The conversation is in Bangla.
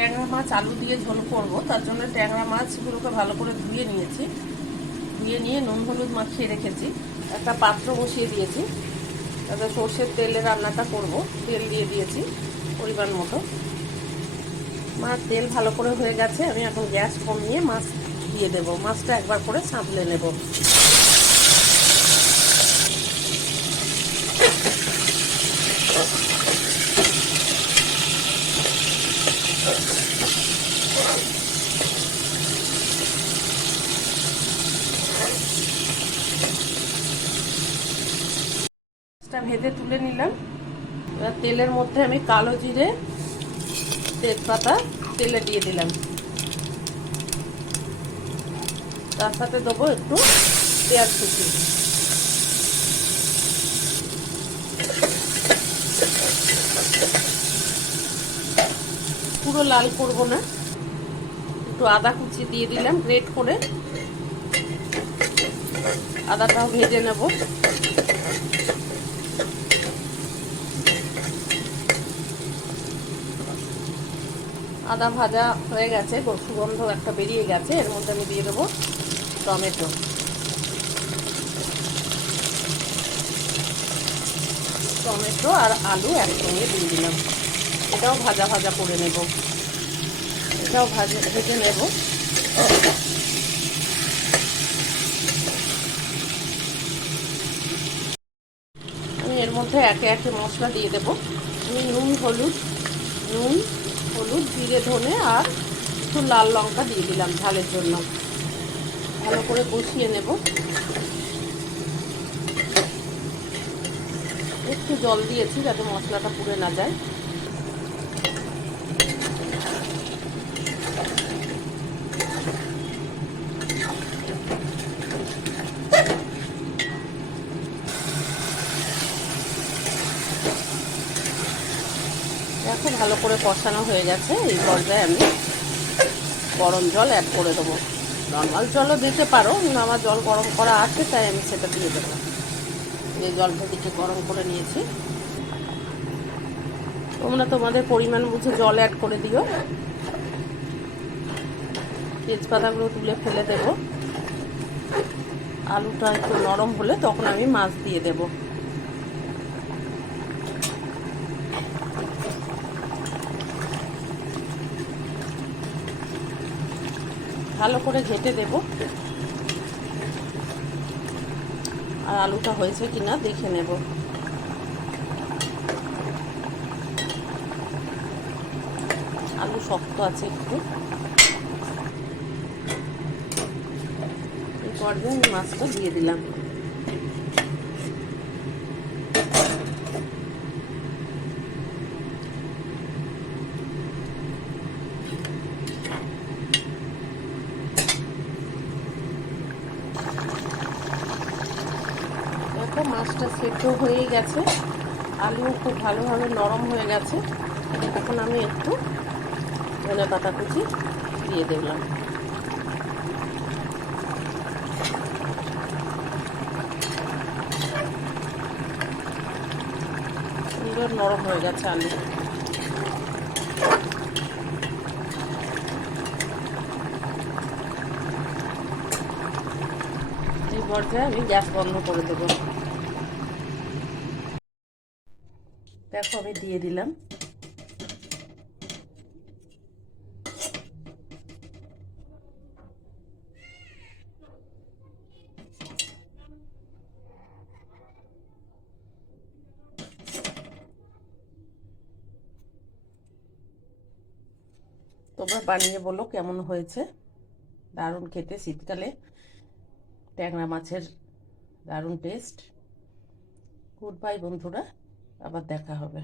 ট্যাংরা মাছ আলু দিয়ে ঝোল করব। তার জন্য ট্যাংরা মাছগুলোকে ভালো করে ধুয়ে নিয়েছি। ধুয়ে নিয়ে নুন হলুদ মাখিয়ে রেখেছি। একটা পাত্র বসিয়ে দিয়েছি। তাতে সর্ষের তেলে রান্নাটা করব। তেল দিয়ে দিয়েছি পরিমাণ মতো। মাছ তেল ভালো করে হয়ে গেছে। আমি এখন গ্যাস কমিয়ে মাছ দিয়ে দেবো। মাছটা একবার করে সাঁতলে নেব। ভেজে তুলে নিলাম। এবার তেলের মধ্যে আমি কালো জিরে, তেজপাতা তেলে দিয়ে দিলাম। তার সাথে দেবো একটু পেঁয়াজ কুচি। পুরো লাল করব না। একটু আদা কুচি দিয়ে দিলাম, গ্রেট করে। আদাটাও ভেজে নেব। আদা ভাজা হয়ে গেছে সুগন্ধ একটা বেরিয়ে গেছে, এর মধ্যে আমি দিয়ে দেবো টমেটো। টমেটো আর আলু একসঙ্গে দিয়ে দিলাম। এটাও ভাজা ভাজা করে নেব। এটাও ভাজা, ভেজে নেব আমি এর মধ্যে একে একে মশলা দিয়ে দেবো। আমি নুন, হলুদ নুন, হলুদ, জিরে, ধনে আর একটু লাল লঙ্কা দিয়ে দিলাম ঝালের জন্য। ভালো করে কষিয়ে নেব। একটু জল দিয়েছি যাতে মশলাটা পুড়ে না যায়। দেখো ভালো করে কষানো হয়ে গেছে। এই পর্যায়ে আমি গরম জল অ্যাড করে দেবো। নর্মাল জলও দিতে পারো আমার জল গরম করা আছে, তাই আমি সেটা দিয়ে দেবো। এই জলটা দিকে গরম করে নিয়েছি। তোমরা তোমাদের পরিমাণ বুঝে জল অ্যাড করে দিও। তেজপাতাগুলো তুলে ফেলে দেব। আলুটা একটু নরম হলে তখন আমি মাছ দিয়ে দেবো। ভালো করে ঘেটে দেব। আর আলুটা হয়েছে কিনা দেখে নেব। আলু শক্ত আছে একটু। এই পর্যায়ে মাছটা দিয়ে দিলাম। দেখো, মাছটা সেদ্ধ হয়ে গেছে। আলুও খুব ভালোভাবে নরম হয়ে গেছে। এখন আমি একটু ধনে পাতা কুচি দিয়ে দিলাম। সুন্দর নরম হয়ে গেছে আলু। পর্যায়ে আমি গ্যাস বন্ধ করে দেবো। দেখো আমি দিয়ে দিলাম। তোমরা বানিয়ে বলো কেমন হয়েছে। দারুণ খেতে শীতকালে। ট্যাংরা মাছের দারুণ টেস্ট গুড বাই বন্ধুরা। আবার দেখা হবে।